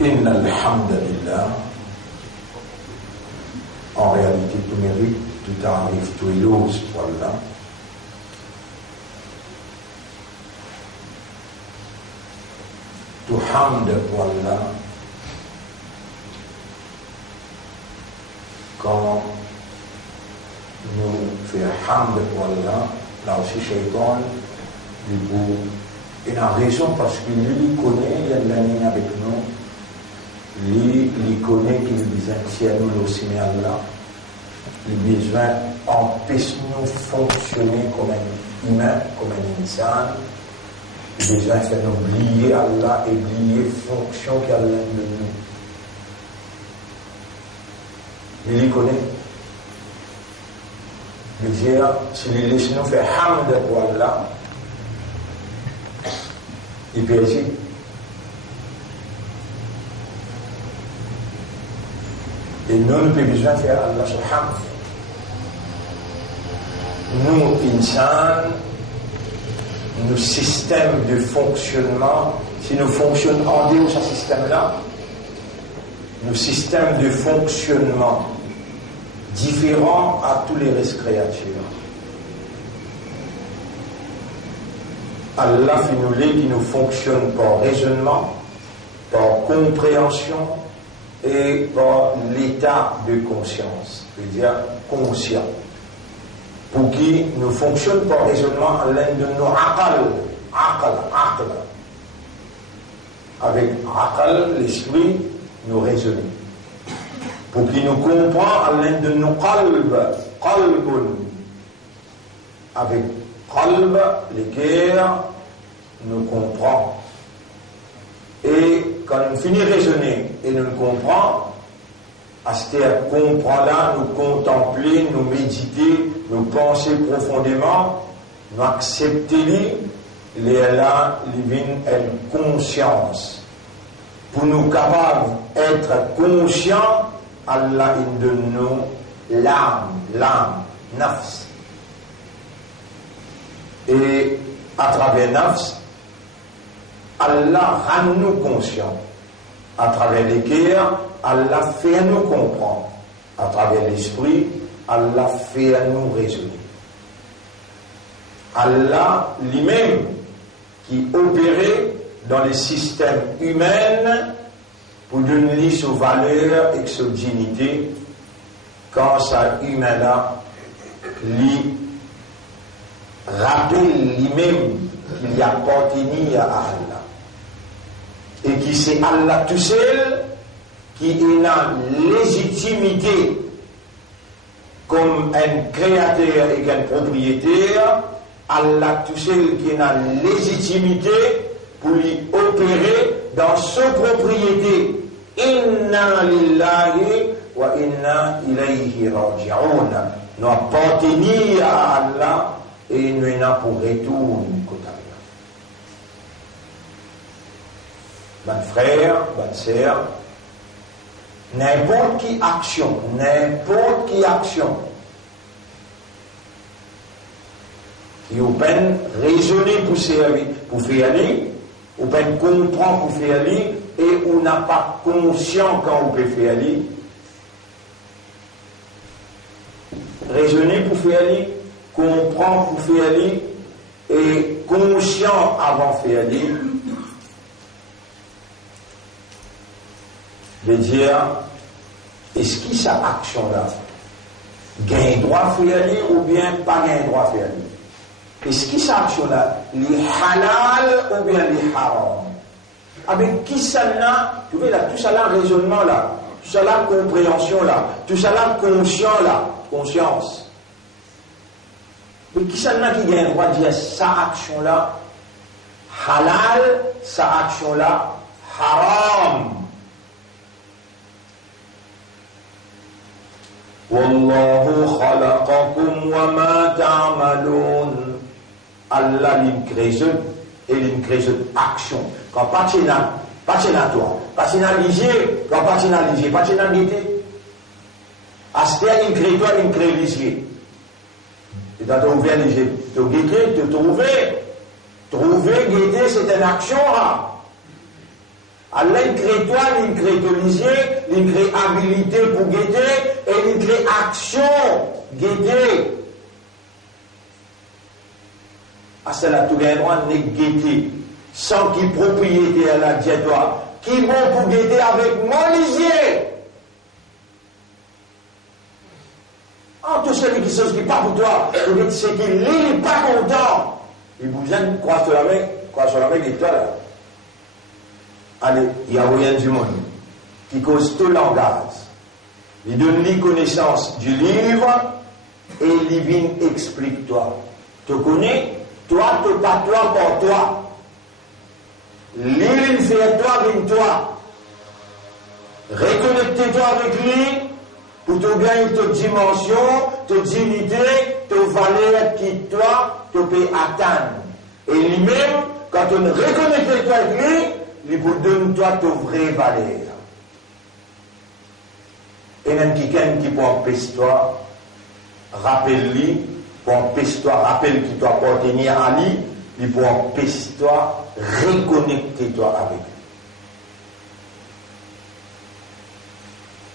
إن الحمد لله. En réalité, tout mérite, tout arrive, tout éloge, voilà. Tout hamd, voilà. Quand nous faisons hamd, voilà, là aussi, Shaitan, du coup, il a raison parce qu'il lui connaît, il y a de l'année avec nous. Lui connaît qu'il besoin si nous aussi mais Allah, il besoin empêcher nous fonctionner comme un humain, comme un insan, il besoin faire nous oublier Allah et oublier fonction qu'Allah de nous. Il connaît. Il dit, s'il laisse nous faire hamd pour Allah, il peut agir. Et nous, nous pouvons besoin de faire Allah subhanahu. Nous, insan, nos systèmes de fonctionnement, si nous fonctionnons en dehors de ce système-là, nos systèmes de fonctionnement différents à tous les restes créatures. Allah fait nous qui nous fonctionne par raisonnement, par compréhension, et par l'état de conscience, c'est-à-dire conscient, pour qui nous fonctionne par raisonnement à l'aide de nos aqal, avec aqal, l'esprit, nous raisonnons, pour qui nous comprend à l'aide de nos qalbun, avec qalb, lesquels nous comprend. Et quand nous finissons de raisonner et nous comprenons, à ce comprendre là, nous contempler, nous méditer, nous penser profondément, nous accepter les là, une conscience. Pour nous capables d'être conscients, Allah de nous l'âme, nafs. Et à travers nafs, Allah rend nous conscients, à travers lesquels Allah fait nous comprendre, à travers l'esprit, Allah fait nous raisonner. Allah lui-même qui opérait dans les systèmes humains pour donner sa valeur et sa dignité, quand ça humain-là lui rappelle lui-même qu'il appartenait à Allah. Et qui c'est Allah tout seul qui a légitimité comme un créateur et qu'un propriétaire, Allah tout seul qui a légitimité pour lui opérer dans sa propriété. Inna lillahi wa inna ilayhi raji'un. Nous appartenons à Allah et nous avons pour retour. Bonne frère, bonne sœur, n'importe qui action qui vous peine raisonner pour faire aller, vous peine comprendre pour faire aller, et on n'a pas conscient quand on peut faire aller. Raisonner pour faire aller, comprendre pour faire aller, et conscient avant faire aller. De dire, est-ce que cette action-là gagne droit à faire aller ou bien pas gagne droit à faire aller? Est-ce que cette action-là est halal ou bien est haram? Avec qui ça là, tu vois là, tout ça là, raisonnement là, tout ça là, compréhension là, tout ça là, conscience. Mais qui ça là qui gagne droit à dire cette action-là halal, cette action-là haram? Wallahu khalaqakum wa ma ta'malun. Allah l'incréation et l'incréation action. Quand pas toi, pas ligier, quand pas ligier, pas guetter. Aspect l'incréateur, l'incréligier. Et dans ton ouvert ligier, tu guetter, tu trouver, guetter, c'est une action. Allah crée toi, il crée intelligence, il crée habilité pour guetter, et il crée action, guetter. À cela, tout le monde n'est guetté, sans qu'il propriété à la toi, qui vont pour guetter avec mon lisier. En tout celui qui chose qui pas pour toi, c'est qu'il n'est pas content. Il vous aime, crois sur la main, et toi là. Allez, il y a rien du monde qui cause tout langage. Il donne les connaissances du livre et il vient explique-toi. Tu connais, toi, tu pas toi pour toi. L'île fait toi, vient toi. Reconnectez-toi avec lui pour te gagner ta dimension, ta dignité, ta valeur qui toi, tu peux atteindre. Et lui-même, quand on reconnecte-toi avec lui, il vous donne toi ta vraie valeur. Et même quelqu'un qui peut empêcher toi, rappelle-lui, pour empêcher toi, rappelle qui doit appartenir à lui, il peut empêcher toi, reconnecter-toi avec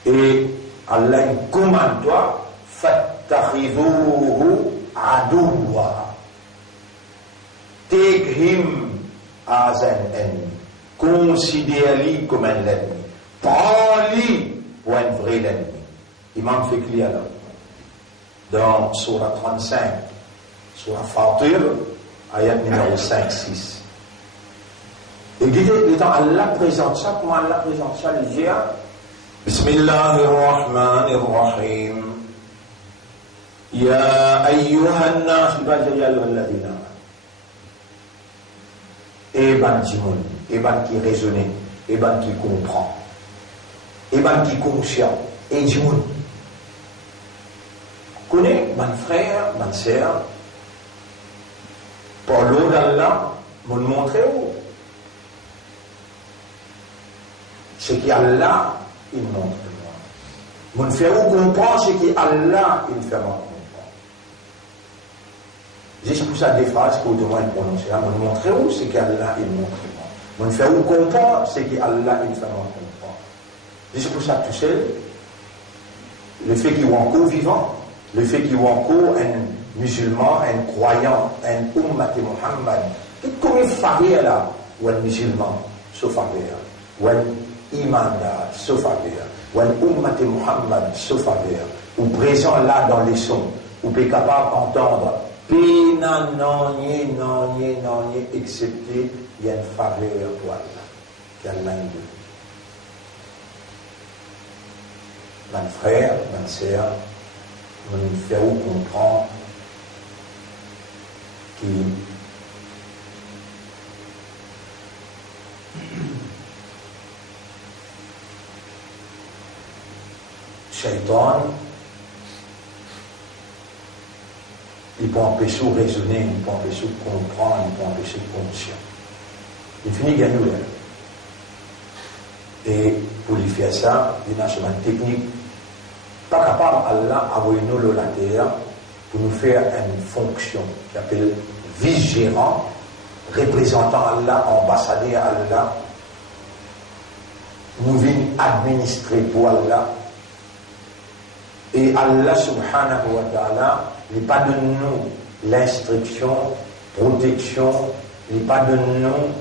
lui. Et Allah commande toi, fattakhidhuhu aduwwa. Take him as an enemy. Considère-lui comme un ennemi. Prends-lui pour un vrai ennemi. Imam Fikli alors. Dans Surah 35, Surah Fatir, ayat numéro 5-6. Et quand Allah présente ça, comment Allah présente ça, les gens? Bismillahirrahmanirrahim. Ya ayyuhan nas, ya ayyuhalladhina. Et ben Timon, et ben qui raisonne, et ben qui comprend, et ben qui conscient, et Timon. Connais, mon frère, ma sœur, pour l'eau d'Allah, me montrer où. Ce qu'Allah, il montre moi. Mon frère, où comprend ce qu'Allah, il fait moi. C'est pour ça des phrases que vous devez prononcer. Mon montrer où c'est qu'Allah il montre moi. Mon faire où comprendre c'est qu'Allah il fait moi comprendre. C'est pour ça tout seul. Le fait qu'il y ait encore vivant, le fait qu'il y ait encore un musulman, un croyant, un ummat Muhammad, comme il fait là, ou un musulman, sauf à ou un imanda, sauf à ou un ummat Muhammad, sauf à ou présent là dans les sons, ou est capable d'entendre. Pina non, excepté il y a une faveur pour Allah, qu'Allah nous donne. Mon frère, ma sœur, nous fait comprendre que Shaitan, il peut empêcher de raisonner, il peut empêcher de comprendre, il peut empêcher de conscience. Il finit gagner. Et pour lui faire ça, il y a une technique. Pas capable, Allah, à nous la terre pour nous faire une fonction qui s'appelle vice-gérant, représentant Allah, ambassadeur Allah. Nous venons administrer pour Allah. Et Allah subhanahu wa ta'ala, il n'est pas de nous l'instruction, protection, il n'est pas de nous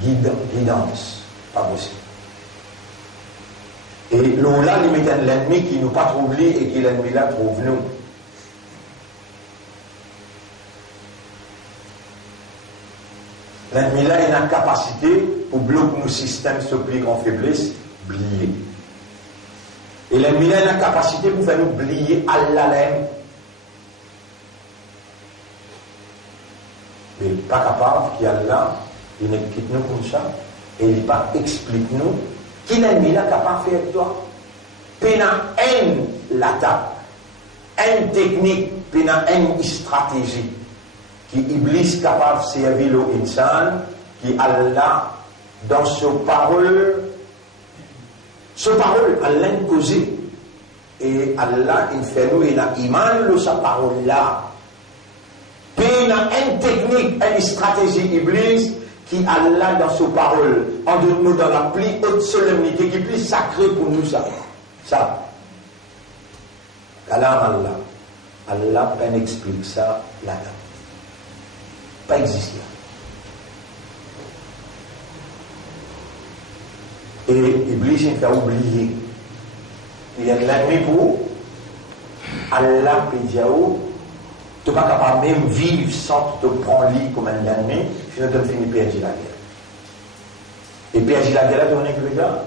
guidance. Pas possible. Et là, il met l'ennemi qui nous pas trouve lui et qui l'ennemi là trouve nous. L'ennemi là, il a une capacité pour bloquer nos systèmes s'appliquent en faiblesse, oublier. Et l'ennemi là, il a une capacité pour faire nous oublier Allah l'aime. Mais il n'est pas capable qu'Allah, il ne quitte nous comme ça, et il n'est pas explique nous qui l'ennemi là capable de faire avec toi. Pena une l'attaque, une technique, pena une stratégie qui Iblis capable de servir l'insan, qui Allah dans ses paroles, Allah a causé. Et Allah, il fait nous, il a iman de sa parole là. Puis il a une technique, une stratégie Iblis qui Allah dans ses paroles, en nous dans la plus haute solennité, qui est plus sacrée pour nous, ça. Kalam Allah. Allah peine explique ça là-dedans. Pas existé. Et Iblis, il fait oublier. Il y a l'ennemi pour Allah peut dire, tu n'es pas capable même vivre sans te prendre lit comme un ennemi, sinon tu finis perdre la guerre. Et perdre la guerre, tu en es que le gars.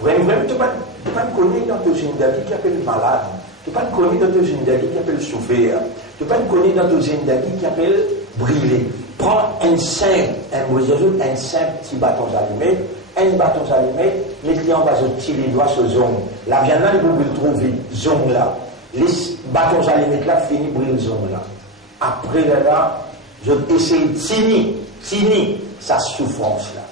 Vraiment, tu ne peux pas te connaître dans ton zindagi qui appelle malade. Tu ne peux pas te connaître dans ton zindagi qui appelle souffrir. Tu ne peux pas te connaître dans ton zindagi qui appelle brûler. Prends un simple petit bâton allumé, mettez en bas de tirer les doigts sur zone. La viande là, vous pouvez le trouver, zone là. Les bâtons allumés là, fini brûler zone là. Après là, je vais essayer de tini sa souffrance là.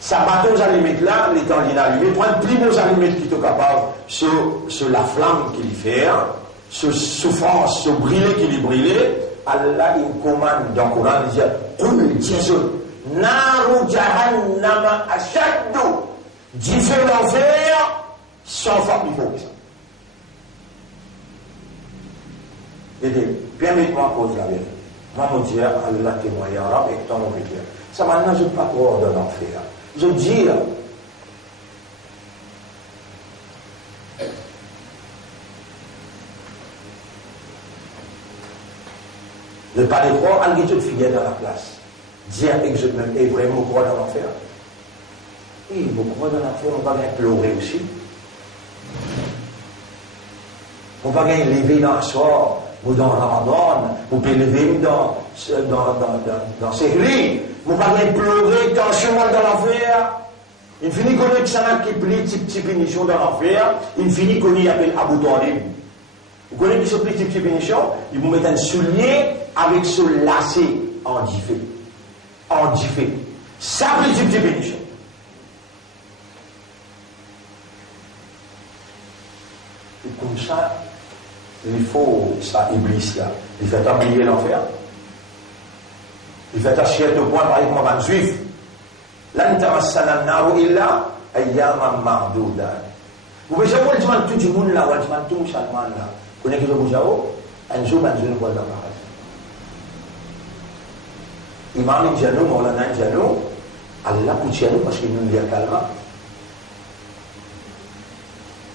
Sa bâton allumé là, l'étant allumé, prends un plus beau allumé qui est capable sur la flamme qu'il fait, sur souffrance, sur brûler qu'il est brûlé. Allah il commande dans le Coran, il dit Qul Jésus, Naru Jahannama Ashaddu, du feu l'enfer, 100 fois plus fort que ça. Et permettez-moi de poser la vérité. Moi, mon Dieu, Allah témoigne en arabe et tant mon Dieu. Ça maintenant, je ne pas trop de l'enfer. Je dis, ne pas les croire, allier toute filière dans la place. Dire que je même est vraiment croire dans l'enfer. Oui, vous croire dans l'enfer, on va bien pleurer aussi. On va bien lever dans le soir, ou dans Ramadan, vous pouvez lever dans ces lits. Vous va bien pleurer, tension dans l'enfer. Il finit qu'on ait que ça qui plie, petit punition dans l'enfer. Il finit qu'on y appelle Abu Talib. Vous connaissez qui sont petits punitions? Ils vous mettent un soulier avec ce lacet en diffé. Ça, petit punition. Et comme ça, il faut, ça, Iblis là, il fait oublier l'enfer. Il fait achier au point, par exemple, un juif. Lan tamassana an-naru illa ayyaman ma'dudan. Vous pouvez savoir, il demande tout le monde là, il demande tout le musulman là. Vous connaissez que je vous dis, un jour, ne voit pas pareil. Imam Janou, Maulana Janou, Allah Poutianou parce qu'il nous dit à calma.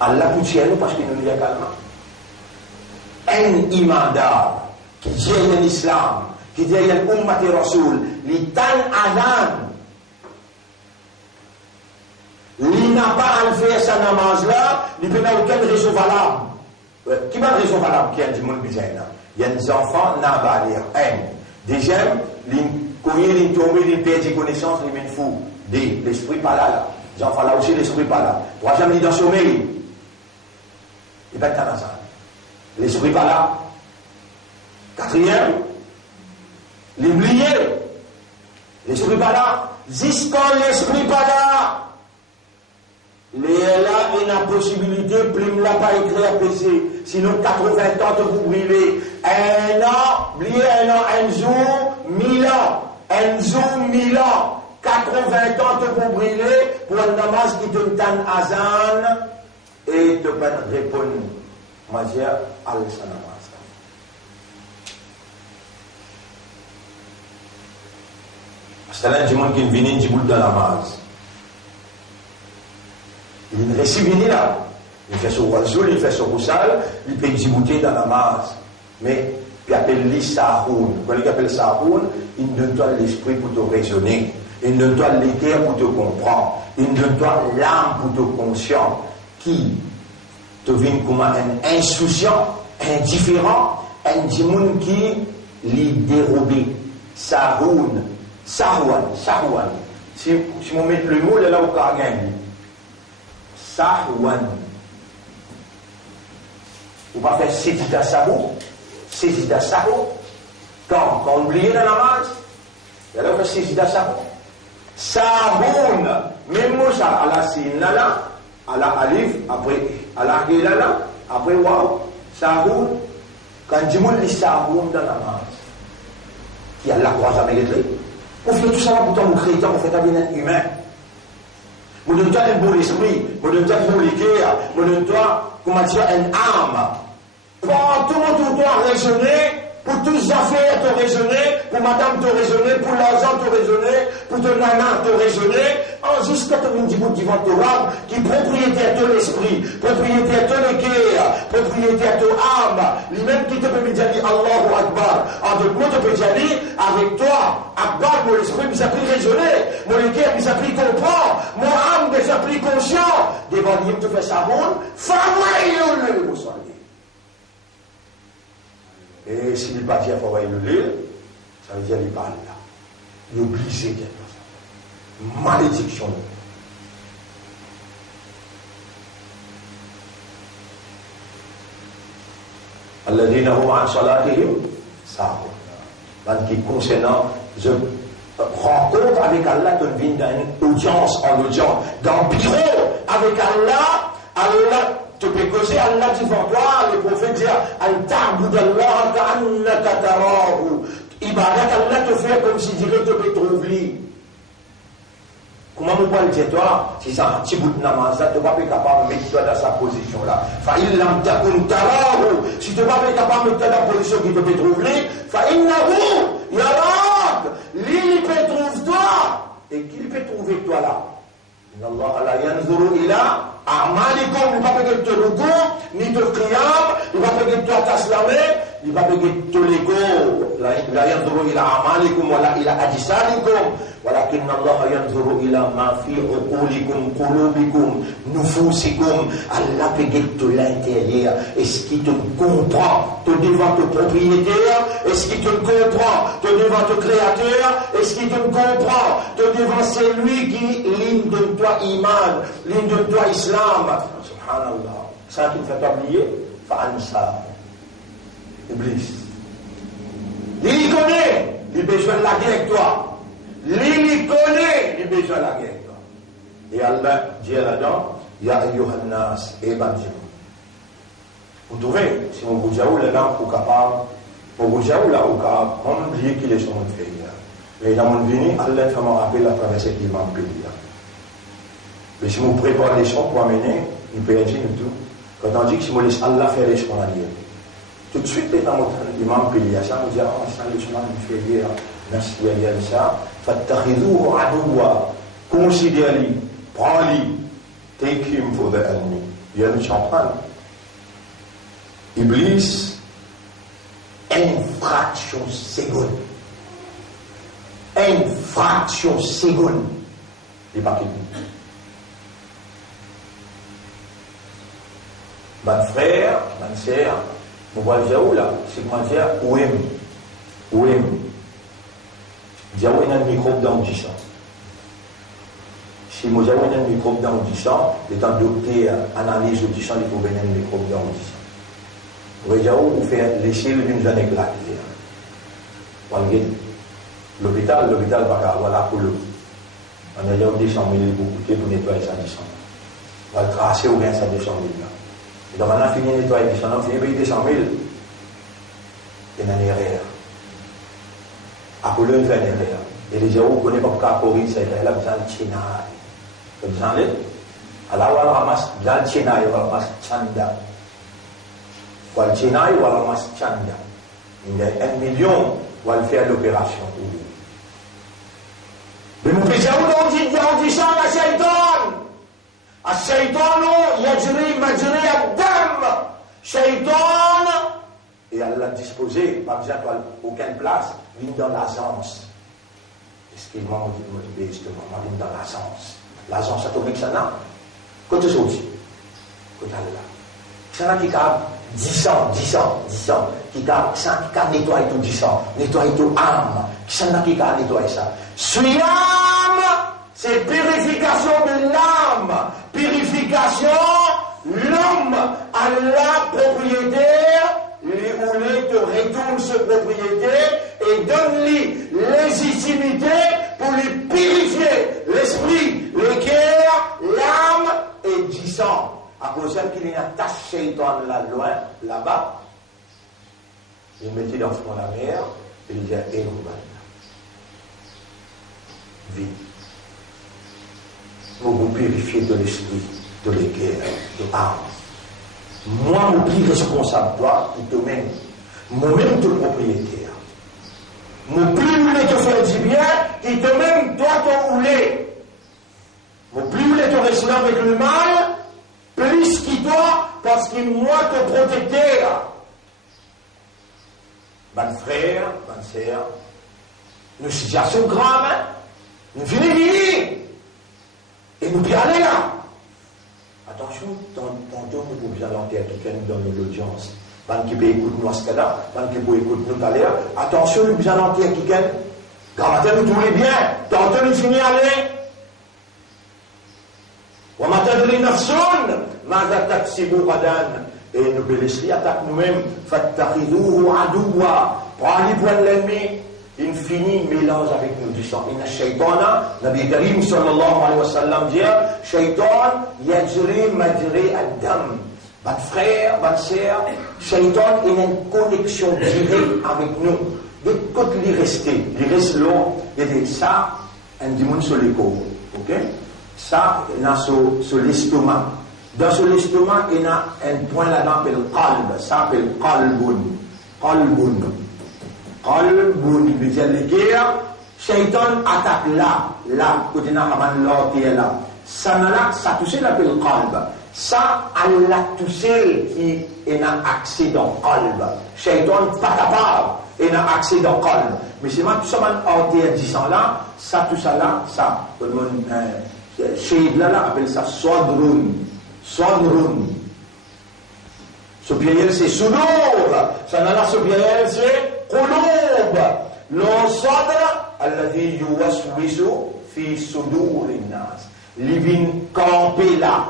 Allah Poutianou parce qu'il nous dit à calma. Un imandar qui dit l'islam, qui dit l'ummat et Rasoul, li tan adam, li n'a pas à faire sa namaz là, il peut n'a aucune raison valable. Qui va raison valable qui a dit mon bizarre? Il y a des enfants n'a pas à lire. Deuxième, les tombés, les perdent des connaissances, les mènent fous. L'esprit pas là. Les enfants là aussi, l'esprit pas là. Troisième, ils dans sommeil. Il va être dans ça. L'esprit pas là. Quatrième, l'oublié. L'esprit pas là. Jusqu'à l'esprit pas là. Les là, il y a la possibilité, prime là pas écrit à PC. Sinon, 80 ans, vous brûlez. Un an, oubliez un an, un jour, 1000 ans. Un jour, 1000 ans. 80 ans, vous brûlez pour un namaz qui te donne azan et te répondre. Moi, j'ai allé sa namaz. C'est là du monde qui vient du bout de la namaz. Il ne réussit là. Il fait son oiseau, il fait son roussal, il peut exécuter dans la masse. Mais il appelle lui Sahoun. Quand il appelle Sahoun, il donne toi l'esprit pour te raisonner. Il donne toi l'éther pour te comprendre. Il donne toi l'âme pour te conscient. Qui te vient comme un insouciant, indifférent, un djimoun qui l'y dérobé. Sahoun. Sahwan. Si on met le mot, là, au cas gagné. Sahwan. Vous ne pouvez pas faire Sédida Saho. Quand on oublie la namaz, il y a là Sédida Saho. Sahoun. Même moi, ça, à la sin là, à la alif, après, à la là, après, waouh, Sahoun. Quand je me dis Sahoun dans la namaz, qui Allah ne pourra jamais l'être. On fait tout ça pour ton chrétien, on fait un bien humain. On donne toi un bon esprit, on donne toi un bon cœur, on donne toi, comment dire, une âme. Pour tout le monde autour de toi raisonner, pour toutes les affaires te raisonner, pour madame te raisonner, pour l'argent te raisonner, pour ton nana te raisonner, jusqu'à ton individu qui va te voir, qui propriétaire de l'esprit, propriétaire de le cœur, propriétaire de l'âme, lui-même qui te permet de dire Allahu Akbar. En deux mots, te peut dire avec toi, Akbar, mon esprit, il s'appelle raisonner, mon cœur, il s'appelle comprendre, mon âme, il s'appelle conscient. Devant lui, tu fais ça bon, fais-moi le mot. Et s'il n'est pas dit à faire le lire, ça veut dire qu'il parle là. Il est obligé d'être ça. Malédiction. Alladhina hum an salatihim sahun. Donc, qui concernant, je rencontre avec Allah, tu viens d'une audience en audience, dans le bureau avec Allah, Allah. Tu peux causer Allah devant toi, le prophète dit Al-Ta'budallah ka'annaka tarahu. Ibadat Allah te fait comme si dirait te peut trouver. Comment on peut le dire toi? Si c'est un petit bout de namaz, tu ne vas pas être capable de mettre toi dans sa position là. Fa'illam takun tarahu. Si tu ne vas pas être capable de mettre toi dans la position qui te peut trouver, fa'innahu yarak. Lui peut trouver toi. Et qui peut trouver toi là? Allah la yanzuru ila a'malikum, il va pas que te logo, ni te qiyam, il va pas que te taslamé, il va pas que te lego, la yanzuru ila a'malikum wala ila ajsadikum, walakin Allah yanzuru ila ma fi uqulikum, qulubikum, nufusikum. Allah peut que te l'intérieur, est-ce qu'il te comprend, te devant te propriétaire, est-ce qu'il te comprend, te devant te créateur, est-ce qu'il te comprend, te devant celui qui ligne de toi iman, ligne de toi islam. Subhanallah. Ça qui ne fait pas oublier, fa'ansa. Iblis. Il connaît, il a besoin de la guerre avec toi. Il connaît, il a besoin de la guerre avec toi. Et Allah dit là-dedans, Ya ayyuhan nas, ebandim. Vous trouvez, si on vous dit là, vous capable, on vous dit là, vous capable, on oublie qu'il est sur mon pays. Mais dans mon venu, Allah fait me rappeler la traversée qui m'a payé. Mais si vous préparez les champs pour amener, il peut agir et tout. Quand on dit que si vous laissez Allah faire les champs, tout de suite, les gens qui m'ont payé ça, on dit, ah, ça, les champs, il fait dire, merci, il y a ça. Fattakhidouhu adoua. Considérez-le, prends-le, take him for the enemy. Il y a une champagne. Iblis, infraction seconde. Infraction seconde. Il n'est pas quitté. Mon frère, ma sœur, vous voyez où là? C'est comment dire? Où est Diaou est un microbe d'audition. Si vous avez un microbe d'audition, étant doté analyse d'audition, il faut venir un microbe d'audition. Vous voyez où vous faites laisser une jeune éclat. L'hôpital va avoir la couleur. On a déjà 200 000 pour coûter pour nettoyer ça 200 000. On va tracer ou bien ça 200 000 là. Et donc, on a fini de nettoyer 200 000, on a fini de payer 200 000. Il y a une erreur. À couleur, il fait une erreur. Et les gens qui ne connaissent pas pourquoi Corée, c'est là, vous avez le tchénaï. Vous avez le alors, on ramasse dans le tchénaï, on ramasse tchanda. Pour le tchénaï, on ramasse tchanda. Il y a 1 million, on va faire l'opération. Mais nous faisons on dit ça à Shaitan. À Shaitan, yajri majri ad-dam. Shaitan, et Allah l'a disposé, pas besoin aucune place, ligne dans l'agence. Est-ce qu'il m'a motivé justement, ligne dans l'agence. L'agence atomique, ça n'a. Côté sorti. Côté Allah. Ça n'a qui a 10 ans, qui a nettoyé tout 10 ans, nettoyé tout âme, qui n'a qui a nettoyé ça. Suis l'âme, c'est purification de l'âme, purification, l'homme à la propriétaire, lui voulait te retourne ce propriétaire et donne-lui légitimité pour lui purifier l'esprit, le cœur, l'âme et 10 ans. À cause qu'il y a attaché dans la loin, là-bas, il mettait dans la mer et il disait, vie. Vous vous purifiez de l'esprit, de les guerres, de armes. Moi, mon plus responsable, toi, qui te mène, moi-même, ton propriétaire. Mon plus voulait te faire du bien, qui te mène, toi, ton roulé. Mon plus voulait te rester avec le mal, plus que toi, parce que moi, te protecteur. Bon frère, bonne sœur, une situation grave, hein? Nous finissons. Et nous pouvons aller là. Attention, tantôt nous pouvons aller en terre quelqu'un dans l'audience. Quand qui peut écouter nous à ce cas-là, quand qui peut écouter nous à l'air, attention, nous pouvons aller en terre quelqu'un. Quand nous trouvons bien, tantôt nous finissons aller. وما تدري نفس ماذا تكسب غدا. Et nous pouvons laisser attaquer nous-mêmes. فاتخذوه عدوا. Prenez pour l'ennemi. Il finit mélange avec nous du sang. Inna shaytana, Nabi Karim sallallahu alayhi wa sallam dit, shaytan yajri majri ad-dam. Votre frère, votre sœur, shaytan il a une connexion directe avec nous. De côté il reste là, il dit ça, un dimanche sur les côtes, ok? Ça, il y a sur l'estomac. Dans ce l'estomac, il y a un point là-dedans qui s'appelle qalb. Ça s'appelle qalbun. Qalbun. Qalbun. Il veut dire les guerres. Shaitan attaque là, côté n'a pas de là. Ça n'a là, ça touche l'appelle qalb. Ça, elle a touché qui est un accès dans qalb. Shaitan pas capable, il a accès dans qalb. Mais c'est moi tout ça, en disant là, ça touche là, ça. Tout le monde, Shayd là, appelle ça Swadrun. Swadrun. Ce pluriel c'est Sudur. Ça n'a là, ce pluriel c'est Qulub. Le Sadr, alladhi yuwaswisu fi sudurin nas. Il vient camper là.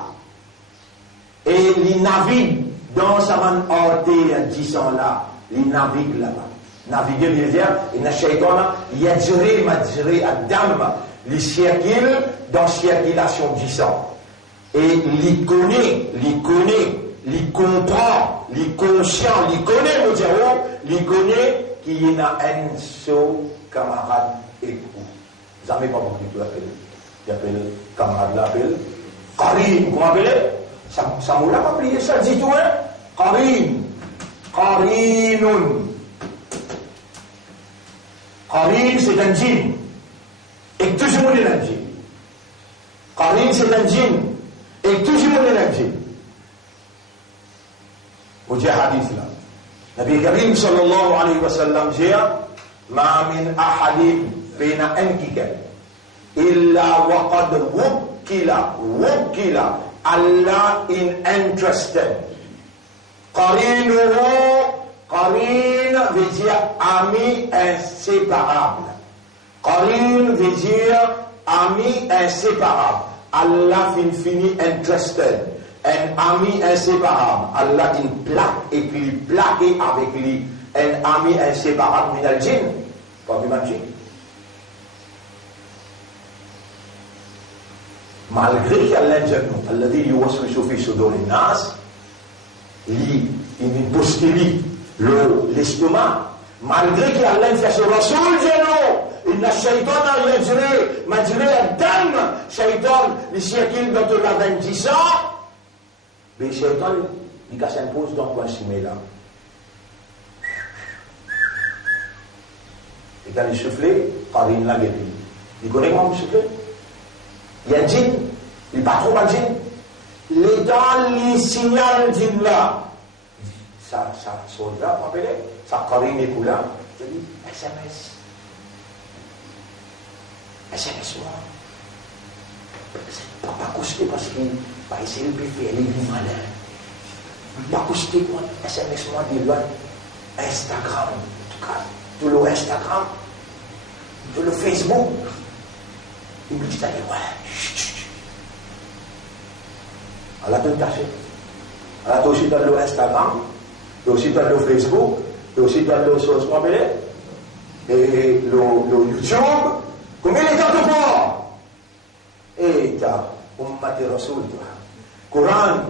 Et il navigue dans sa main en disant là. Il navigue là-bas. Naviguer, il dit, il n'a shaytan, yajri majri ad-dam. Il circule dans circulation du sang. Et il connaît, il comprend, il conscient, il connaît, nous dirons, il connaît qu'il y a un seul camarade époux. Vous n'avez pas compris tout l'appel. Il appelle camarade l'appel. Karim, comment appelez? Ça ne m'a pas plié ça, dit tout, hein? Karim. Karinun. Karim, c'est un djinn. Et tout le monde est un djinn. Karim, c'est un djinn. Et tout le monde est un djinn. Vous dites hadith là. Nabi Karim sallallahu alayhi wa sallam dit Ma min ahadin bina ankika illa waqad wukila Allah in interested. Qarinuhu, qarin veut dire ami inséparable. Qarin veut dire ami inséparable. Allah fini interested. Un ami inséparable. Allah in plaque et puis plaqué avec lui. Un ami inséparable minal jinn. Pas du mal jinn. Malgré qu'Allah dit alladhi yuwaswisu fi sudurin nas, il bouscule l'estomac. Malgré qu'Allah fait ce rasoul dit inna shaytana yajri majri ad-dam. Shaytan il circule dans la veine du sang. Mais shaytan il s'impose dans quoi s'y là. Et quand il souffle, Karim l'a guéri. Il connaît comment il souffle? Il y a un djinn, il pas trop mal djinn. Les dents, les signaux djinn là. Ça saute là, vous rappelez? Ça Karim est là. Je dis, SMS. SMS moi. C'est pas coûter parce qu'il va essayer de faire les malins. Pas coûter moi, SMS moi de loin. Instagram, en tout cas, tout le Instagram, tout le Facebook. Il me dit, ouais, chut. Elle a tout caché. Elle a aussi dans le Instagram, et aussi dans le Facebook, et aussi dans le social media, et le YouTube. Combien il est temps de voir? Et t'as, Ummati Rasoul, Coran,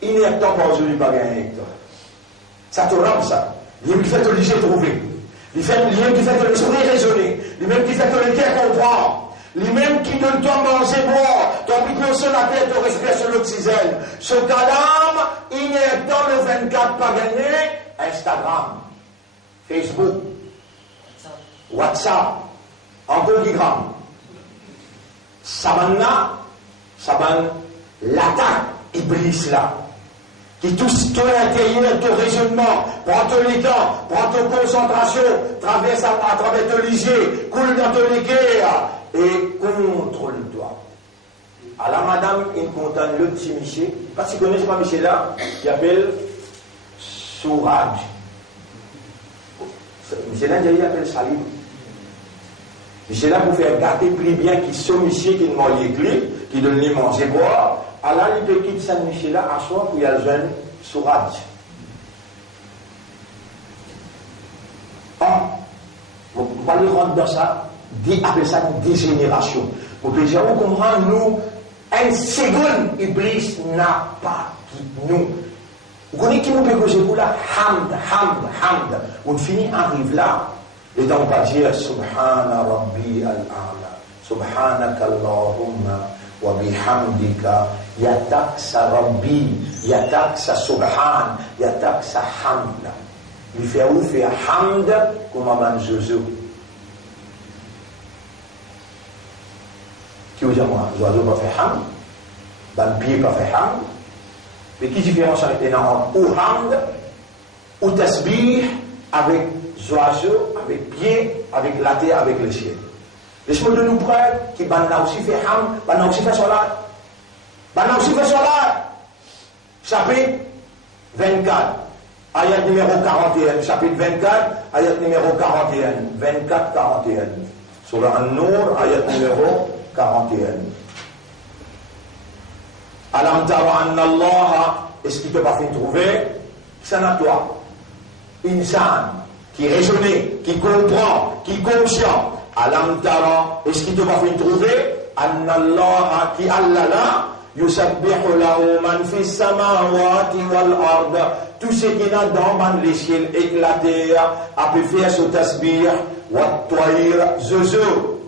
il n'y a pas aujourd'hui pas gagné, toi. Ça te rend ça. Il me fait obligé de trouver. Lui-même qui fait que l'esprit raisonner, lui-même qui fait que le cœur comprend, lui-même qui donne toi manger, boire, toi piquer sur la tête, ton respect sur l'oxygène. Ce calame, il est dans le 24 pas gagné, Instagram, Facebook, WhatsApp, Angogigram. Sabana, l'attaque, Iblis là, qui touche ton intérieur, ton raisonnement, prend ton temps, prend ton concentration, traverse à travers ton lisier, coule dans ton équerre et contrôle-toi. Alors madame, il contente le petit Michel, parce qu'il connaît pas Michel là, qui appelle Sourage. Michel là, il appelle Salim. Michel là pour faire gâter plus bien qui sont Michel qui ne mange les qui donne les manger boire. Alors il peut quitter Saint Michel là à soi pour y aller jeune Sourage. On va le rendre dans ça, appelle ça une dégénération. Pour que les gens comprennent, nous, une seconde, Iblis n'a pas quitté nous. Vous connaissez qui nous peut causer pour là? Hamd. On finit, arrive là, et donc on va dire Subhana Rabbi al-A'la, Subhanaka Allahumma wa bihamdika, yataksa Rabbi, yataksa Subhan, yataksa Hamd. Il fait où faire Hamd comme Maman Jojo. Qui vous dit moi, l'oiseau pas fait Hamd, le pied pas fait Hamd. Mais qui différence avec les noms ou Hamd, ou Tasbih avec l'oiseau, avec pied, avec la terre, avec le ciel. Laisse-moi de nous preuve qui là aussi fait Hamd, là aussi fait Salat. Là aussi fait Salat. Chapitre 24. Ayat numéro 41, chapitre 24, ayat numéro 41, 24-41. Sur An-Nur, ayat numéro 41. Alam tara anna Allah, est-ce qu'il ne t'a pas fait trouver? C'est à toi. Insan, qui raisonne, qui comprend, qui est conscient. Alam tara, est-ce qu'il ne t'a pas fait trouver? Anna Allah, qui Allah là, yusabbihu lahu man fi samawati wal ard. Tout ce qui est dans les ciels éclatés, a pu faire ce tasbih, wa toir zozo.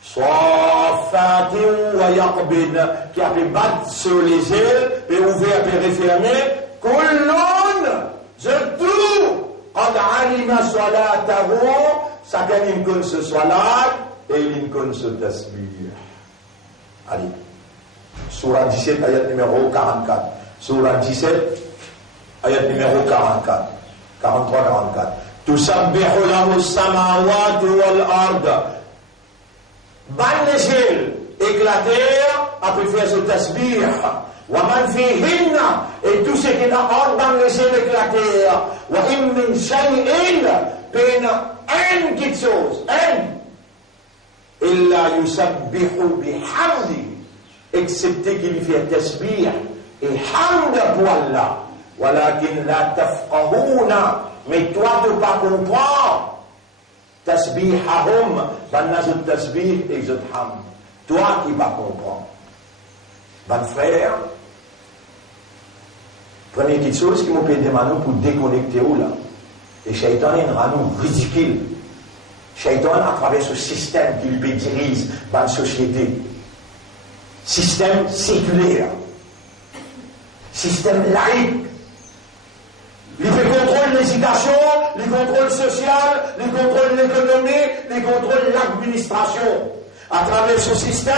Safatin wa yaqbin, qui a pu battre sur les ailes, et ouvert et refermer. Kullun, je tout, qad alima salatahu, chacun il connaît ce salat, et il connaît ce tasbih. Allez. Surah 17, ayat numéro 44. Surah 17, ayat numéro 44. 43-44. Tusabbihu lahu samawati wal ard. Ban les ciels éclatés, a pu faire ce tasbih. Wa man fihinna, et tout ce qui est dans les ciels éclatés. Wa in min shay'in, pena une petite chose, illa yusabbihu bihamdi. Excepté qu'il lui fait tasbih et hamd pour Allah. Walakin la tafqahuna, mais toi tu pas comprends. Tasbihahum, banna zut tasbih et zut hamd. Toi qui pas comprends. Bon frère, première petite chose qui m'a payé des manos pour déconnecter où là. Et Shaitan il rend nous ridicule. Shaitan à travers ce système qu'il dirige dans la société. Système séculaire, système laïque. Il fait contrôle l'éducation, il contrôle social, il contrôle l'économie, il contrôle l'administration. À travers ce système,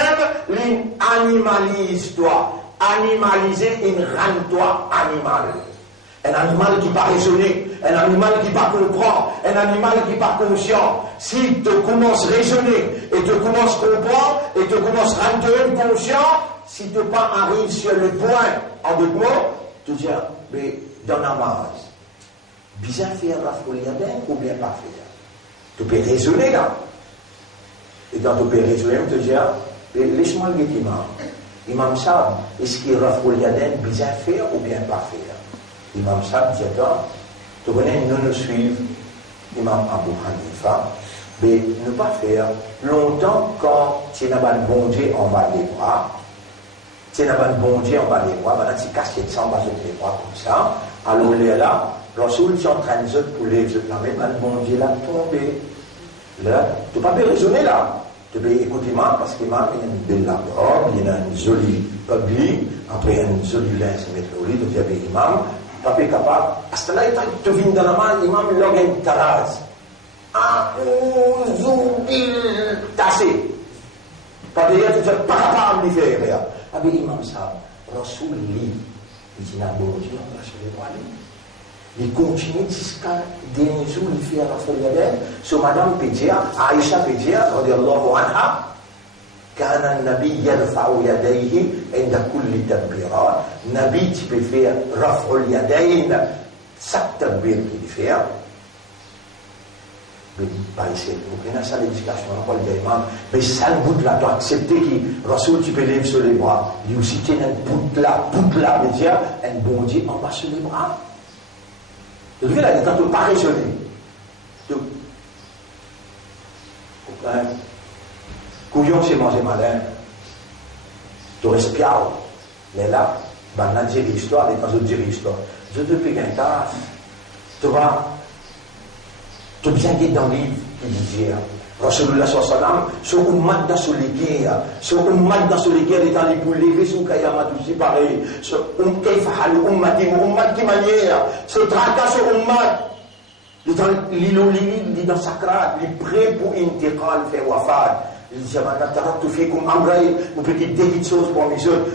il animalise toi. Animaliser, il rend toi animal. Un animal qui pas raisonner, un animal qui pas comprend, un animal qui pas conscient. Si tu commences à raisonner, et tu commences à comprendre, et tu commences à rendre conscient, si tu pas arrives sur le point, en d'autres mots, tu dis, mais dans la base, bien faire la folie ou bien pas faire. Tu peux raisonner là. Et quand tu peux raisonner, tu dis, mais laisse-moi le imam. Imam Sab, est-ce qu'il y a la folie bien faire ou bien pas faire? Imam Sab dit, tu connais, nous suivons Imam Abu Hanifa, mais ne pas faire longtemps quand tu n'as pas le bon Dieu en bas des bras, tu n'as pas le bon Dieu en bas des bras, maintenant tu casses les 100 bas des bras comme ça, alors là, Rasoul, tu entraînes eux pour les la même, le bon Dieu l'a tombé. Là, tu ne peux pas raisonner là. Tu peux écouter l'imam parce qu'il y a une belle robe, il y a une jolie ugly, après une jolie linge, mettre au lit, tu dis l'imam, tu n'es pas capable. À ce moment-là, tu viens dans la main, l'imam, il a une taraz. Ah, zoubil, tassé. Pas de dire, tu n'es pas capable de faire rien. Ah, mais l'imam, ça, Rasoul lit. Il dit, non, bon Dieu, on va se les voir. Il continue jusqu'à des jours, il fait la folie d'elle. So, Madame Pédia, Aïcha Pédia, radiallahu anha, كان النبي يرفع يديه عند كل تكبيرات. Nabi, tu peux faire رفع اليدين chaque takbir qu'il fait. Mais pas ici. Donc, il y a ça l'éducation, on parle d'imam. Mais ça, le bout là, tu as accepté que Rasoul, tu peux lever sur les bras. Il aussi tient un bout là, veut dire, un bon Dieu en bas sur les bras. Tu vois, là, il est pas raisonné. Donc, couillon, c'est manger malin. Tu respires. Mais là, on a dit l'histoire, et quand je dis l'histoire, je te pique un tas. Tu vois, tu bien guides dans le livre qui disait, Rasulullah sallam, sur ummat dans sur les guerres, sur ummat dans sur les guerres, étant les pour lever sur Kayamat aussi pareil, sur Kaifahal ummat qui manière, sur tracas sur ummat. Il dit dans Sakrat, il est prêt pour intiqal, faire wafat. Il dit, tu fais comme Amraï, vous pouvez dire des choses pour mes autres,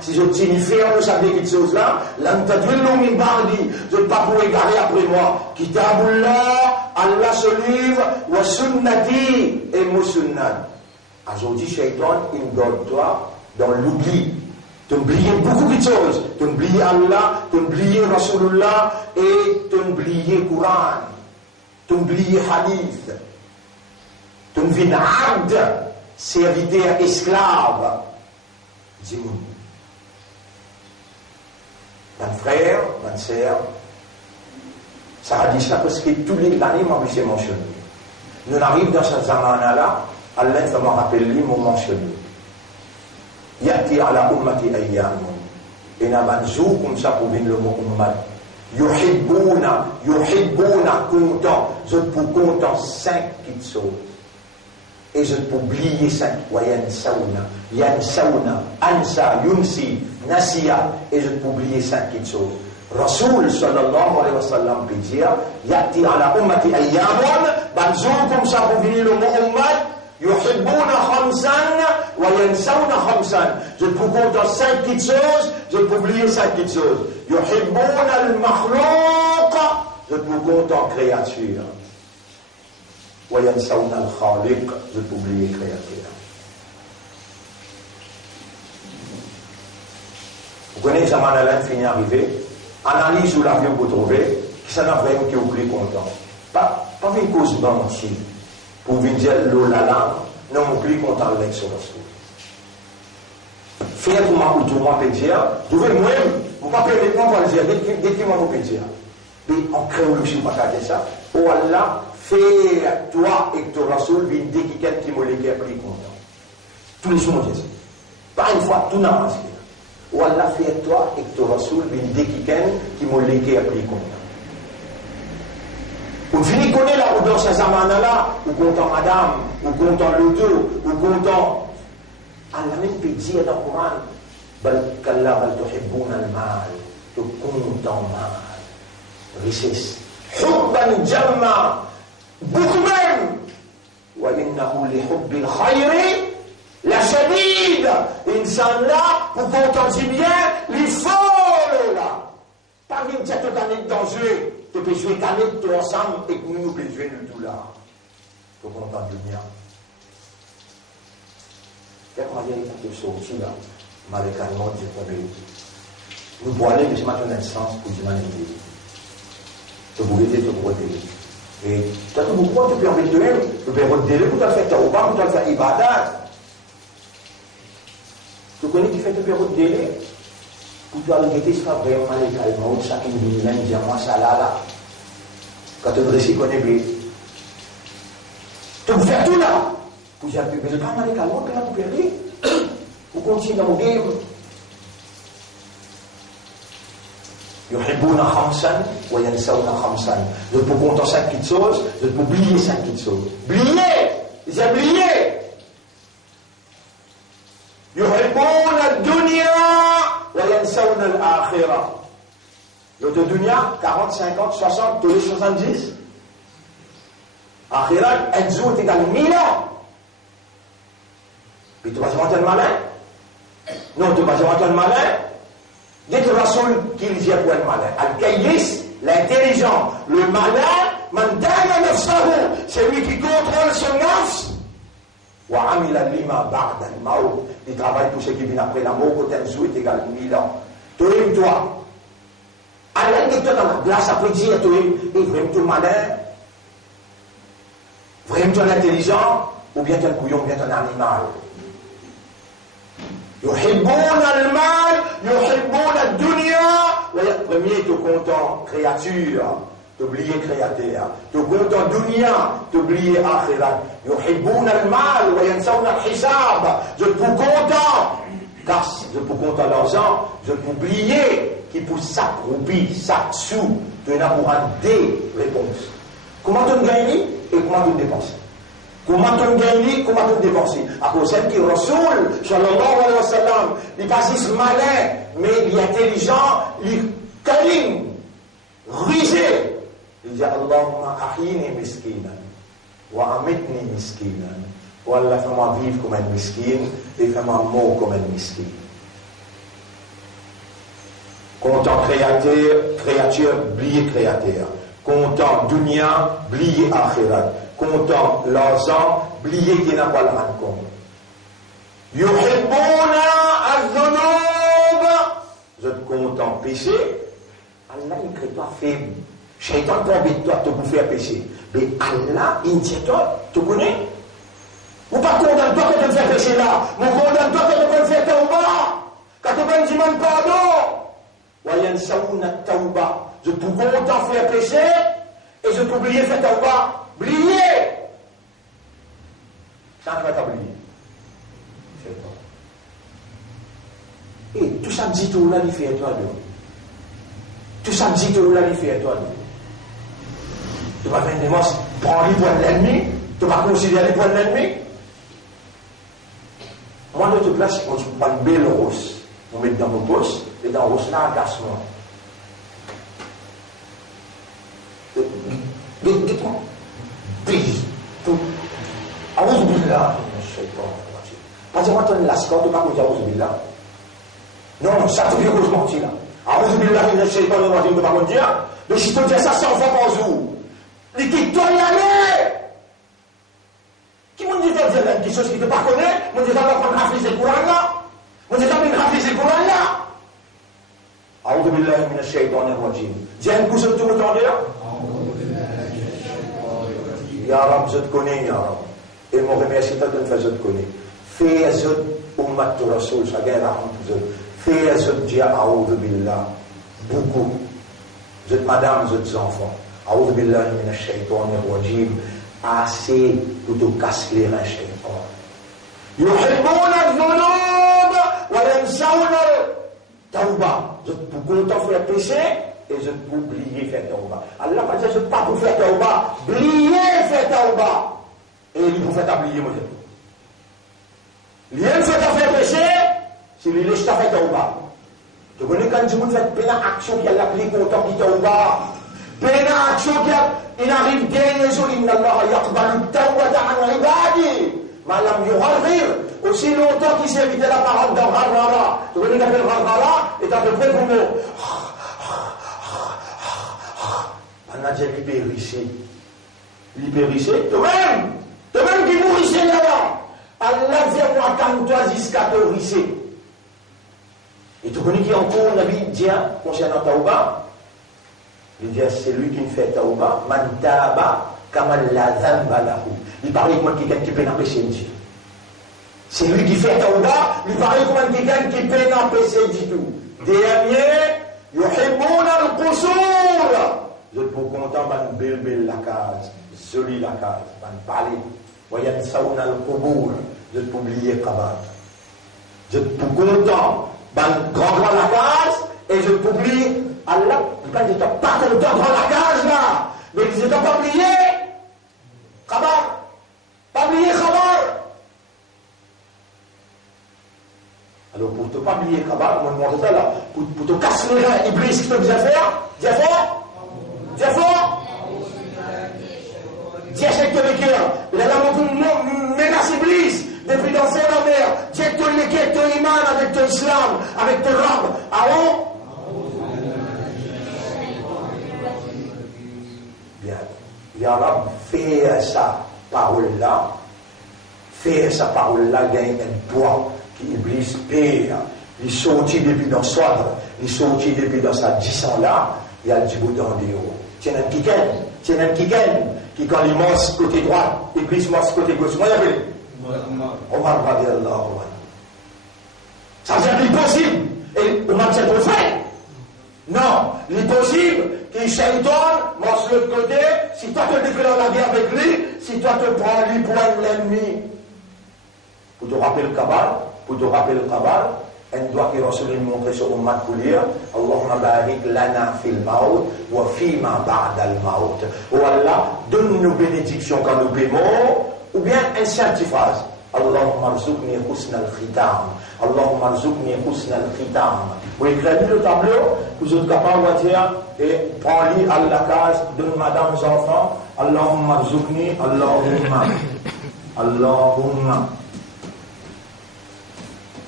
si je dis, faire des petites choses-là, je ne vais pas pour égarer après moi. Kitabullah, Allah se livre, wa sunnati et mon sunnat. Aujourd'hui, Shaitan, il garde toi dans l'oubli. T'oublier beaucoup de choses. T'oublier Allah, t'oublier Rasulullah et t'oublier Coran. T'oublier Hadith. T'oublier Abd, serviteur esclave. Dis-moi. Mon frère, ma sœur, ça a dit ça parce que tous les années, moi, je l'ai mentionné. Nous arrivons dans ce zaman-là, Allah va me rappeler, m'a mentionné. يأتي على أمتي أيام إن منزوكم سقوبين لمؤمن يحبون content je peux content 5 petites choses et je peux oublier 5 yansawna ansa yunsi nasiya et je peux oublier 5 petites choses Rasoul sallallahu alayhi wa sallam peut dire يأتي على أمتي أيام منزوكم سقوبين لمؤمن يحبون خمسا وينسون خمسا. Je peux compter 5 petites choses, je peux oublier 5 petites choses. يحبون المخلوق, je peux compter en créature. وينسون الخالق, je peux oublier créature. Vous connaissez ça, Manalain finit arrivé. Analyse où l'avion vous trouvez, qui s'en a vraiment qui est oublié content. Pas une cause banquier. Pour venir dire l'olala, non, on plus content avec ce Rasoul. Faire pour moi, pour moi, peut dire, vous voyez, moi-même, vous ne pouvez pas permettre moi de dire, dès que moi, vous pouvez dire. Mais en créant le chou, pas dire ça, oh Allah, fais toi et ton Rasoul, dès qu'il y a qui m'a légué plus content. Tous les jours, on dit ça. Pas une fois, tout n'a pas dit. Oh Allah, fais toi et ton Rasoul, dès qu'il y a qui m'a légué plus content. Vous finissez connaître là, ou dans ces amants-là, ou content madame, ou content l'auto, ou content. Allah même peut dire dans le Coran, Qu'Allah va tuhibbun al-mal, tu content mal, richesse. Hubban jamma, beaucoup même. Wa innahu li hubbil khayri, la shadid. Insan là, pour contenter bien, les folles là. Pas une tête de danger. Tu peux jouer canette tout ensemble et que nous pouvons jouer le tout là. Il faut qu'on entende bien. Quand on vient de sortir là, malécalement, Dieu probé. Nous pouvons aller, mais je m'attends un sens pour l'humanité. Tu peux aider, tu peux aider. Et tu as tout beaucoup, tu peux en mettre de même, tu peux aider pour te faire tawbah, pour te faire ibadat. Tu connais qui fait te faire aider? Pour toi, le métier sera vraiment légalement, chacun dit même, dit moi, ça là. Quand tu réussis, connais bien. Tu peux faire tout là. Pour dire, mais je ne parle pas légalement, mais là, vous perdez. Vous continuez dans le game. يحبون خمسا وينسون خمسا. Vous êtes pour compter 5 petites choses, vous êtes pour oublier 5 petites choses. Oubliez! Ils ont oublié! يحبون الدنيا وينسون الآخرة. L'autre dunya, 40, 50, 60, tous les 70. Akhirat, Enzo est égal 1000 ans. Puis tu vas dire, malin? Non, tu vas dire, malin? Dites au Rasoul qu'il vient pour être malin. Al-Kayyis, l'intelligent. Le malin, man dana nafsahu, c'est lui qui contrôle son nafs. Wa amila lima ba'da al-maut. Il travaille pour ceux qui viennent après la mort. Enzo est égal 1000 ans. Toi. Allah dit toi dans la glace après dire toi, et vraiment tout malin, vraiment tout intelligent, ou bien tu es un couillon, ou bien tu es un animal. يحبون المال يحبون الدنيا. Premier, tu es content, créature, t'oublier créateur. Tu es content, dunya, t'oublier akhirat. يحبون المال وينسون الحساب. Je suis content, car je suis content l'argent, je peux oublier qui pour chaque roupie, chaque sou, tu en as pour des réponses. Comment tu gagnes et comment tu dépenses? Comment tu gagnes, comment tu dépenses? À cause de qui Rasoul, sallallahu alayhi wa sallam, il passe malin, mais il est intelligent, il est câlin, rusé. Il dit Allahumma ahyini miskinan, wa amitni miskinan. Wa Allah fais-moi vivre comme un miskin, et fais-moi mort comme un miskin. Content créature, oublier créateur. Content dunya, oublier akhirat. Content l'argent, oublier qu'il n'a pas le rencontre. Yuhibbuna az-zunub. Vous êtes content péché. Allah ne crée pas faible. Shaitan peut embêter toi de te faire péché. Mais Allah, il dit toi, tu connais? Ou pas condamne toi que tu fais péché là. Ou condamne toi que tu fais tauba. Quand tu fais une demande pardon. Je peux content faire péché et je peux oublier faire tauba. Oublier. Ça ne va pas oublier. Et tout ça dit tout là, il fait toi. Tout ça dit tout là, il fait toi. Tu vas venir moi prendre les points de l'ennemi. Tu vas considérer les points de l'ennemi. Moi, de toute place, on se prend une belle rose. On met dans vos poches, et dans vos là, agacement. Dites-moi, brise, tout. Aouz billah, parce que moi, tu as une lascar, tu ne peux pas dire Aouz billah. Non, ça te dit que je mentis là. Aouz billah, tu ne peux pas dire. Mais si tu dis ça 100 fois par jour, il dit, toi y aller. Qui m'a dit de dire quelque chose qui ne te pas connaît, m'a dit de prendre raffiser le Coran là. M'a dit de prendre raffiser le Coran là. A'udhu billahi minash shaitanir rajim. Dis un coup sur tout le temps là. Ya Rab, je te connais, Ya Rab. Et mon remercie de te faire, je te connais. Fais ce ummat de Rasoul, chacun a un fais ce dia a'udhu billah. Beaucoup. Je te madame, je te enfants. A'udhu billahi minash shaitanir rajim. Assez pour te casser les reins, shaitan. Yuhibbuna al-dhunub wa yansawna al-tawba. Je peux content faire péché et je peux oublier faire tawba. Allah va dire je ne peux pas pour faire tawba. Oublier faire tawba. Et il faut faire oublier moi. Il y a une fois faire péché, c'est lui laisse faire tawba. Tu connais quand tu fais plein d'action qui a l'appelé content qui tawba. Plein d'action qui a il arrive dernier jour, inna Allah yaqbalu tawbata an ibadi. Malam yugharghir. Aussi longtemps qu'il s'est évité la parole dans Gharghara. Tu connais qu'appelle Gharghara est à peu près comme on a déjà libéré. Libéré, toi-même qui mourissez là-bas. Allah dit moi calme-toi jusqu'à te risser. Et tu connais qui encore Nabi dit concernant Tauba? Il dit c'est lui qui me fait Tauba, man taba kama la dhanba lahu. Il parlait comme quelqu'un qui peut n'empêcher Dieu. C'est lui qui fait Tauba, il parlait comme quelqu'un qui peut n'empêcher du tout. Dernier, yuhibbuna al-qusur. Je suis content de belle la case, jolie la case, de parler. Voyez, sauna al-qubur, je peux oublier Kabat. Je suis content de grand la case et je peux oublier Allah, quand il n'était pas content dans la cage là, mais ils n'étaient pas oubliés. Khabar. Pas oublier Khabar. Alors pour ne pas oublier Khabar, on va montrer ça là, pour te casser les reins, Iblis, qu'est-ce que tu as fait? Dis fort. Dis fort. Dis avec le cœur. Il a la menace Iblis. Depuis danser la mer, Dieu te légué ton iman avec ton islam, avec ton robe. Ah bon? Bien. Ya Rab, fais sa parole-là, gagne un poids qui Iblis perd. Il sortit depuis dans son ordre, il sortit depuis dans sa 10 ans-là, il y a le djibou dans le haut. Tiens un kiken, qui quand il mange côté droit, Iblis mange côté gauche. Moi, il y avait. Omar radiallahu anhu. Ça veut dire l'impossible. Et Omar c'est le fait. Non, l'impossible, qu'il shaitan mange de l'autre côté, si toi te déclares la guerre avec lui, si toi te prends lui pour l'ennemi. Pour te rappeler le Kabbal, un doigt qui Rasul lui montrer sur Omar pour lire, Allahumma barik lana fil maut, wa fima ba'da al maut. Oh Allah, donne-nous bénédiction quand nous paiemons. Ou bien un simple phrase. Allahumma rzuqni husna al-khitam. Allahumma rzuqni husna al-khitam. Vous écrivez le tableau, vous êtes capable de dire, et prends-lui à la case, donne madame aux enfants, Allahumma rzuqni,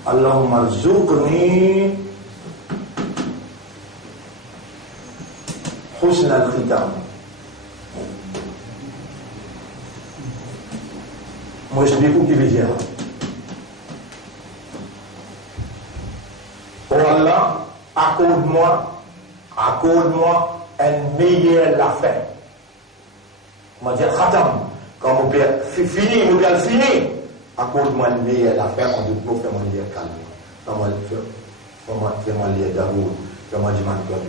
Allahumma rzuqni husna al-khitam. Moi, je explique qui veut dire. Oh Allah, accorde-moi un meilleur la fin. On va dire khatam. Quand mon père fini, accorde-moi un meilleur la fin. On dit, pour faire mon lien calme. Comment faire mon lien d'amour. Comment dire mon cœur.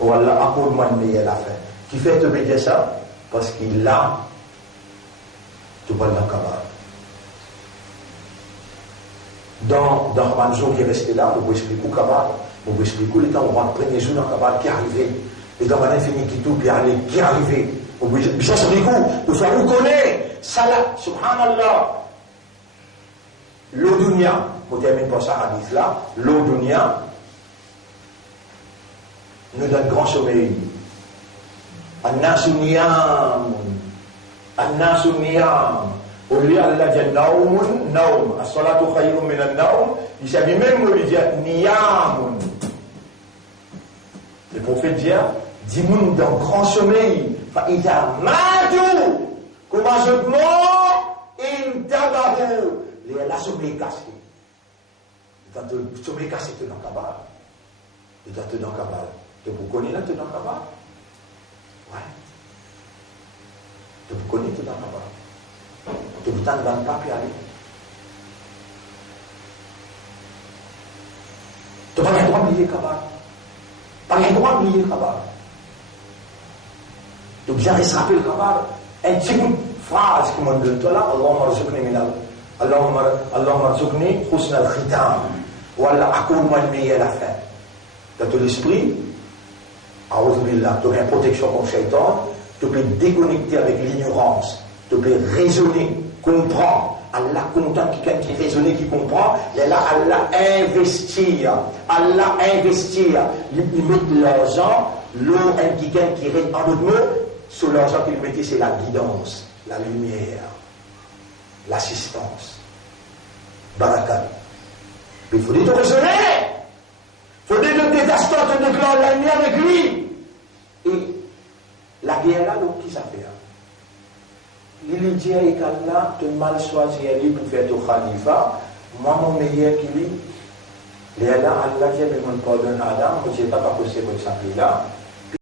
Oh Allah, accorde-moi un meilleur la fin. Qui fait te dire ça? Parce qu'il a tout le Kabbal. Dans Manjour qui est resté là, on peut expliquer le Kabbal, on peut expliquer le temps où on premier jour dans le Kabbal qui est arrivé, et dans le fini qui tout, qui est arrivé. On peut expliquer le coup, pour faire vous connaître, salat, subhanallah. L'eau dunya, on termine par ça hadith là, l'eau dunya nous donne grand sommeil. An-nasu niyam. الناس نيام واللي الله جل نوم الصلاة خير من النوم يسمي même le dire niyam. Le prophète dit moun dans grand sommeil fa ida matu comment je mort intabahu les la sommeil cassé quand le sommeil cassé te dans Kabbal et te dans Kabbal te vous connaissez là te dans Kabbal ouais. Tu vous connais tout dans le Kabbal. Tu vous tends dans le papier aller. Tu n'as pas le droit d'oublier le Kabbal. Tu n'as pas le droit d'oublier le Kabbal. Tu as bien rattraper le Kabbal. Un petit bout de phrase qui m'a dit, toi là, Allahumma rzuqni minal. Allahumma rzuqni husna al-khitam. Ou Allah, accorde-moi le meilleur à la fin. Dans ton esprit, a'udhu billah, tu as une protection contre le shaitan. Tu peux déconnecter avec l'ignorance, tu peux raisonner, comprendre. Allah content quelqu'un qui raisonne, qui comprend. Et là, Allah investir. Il met l'argent, l'eau, quelqu'un qui reste en d'autres mots, sur l'argent qu'il mettait, c'est la guidance, la lumière, l'assistance. Barakat. Mais il faut dire de raisonner. Il faut dire de détacher, de déclarer la lumière avec lui. Et la guerre là, donc, qui ça fait? Il dit à Allah, tu mal choisi pour faire ton khalifa. Moi, mon meilleur qui dit, Allah, Allah, j'ai besoin de pardon à Adam, je n'ai pas possible de s'appeler là.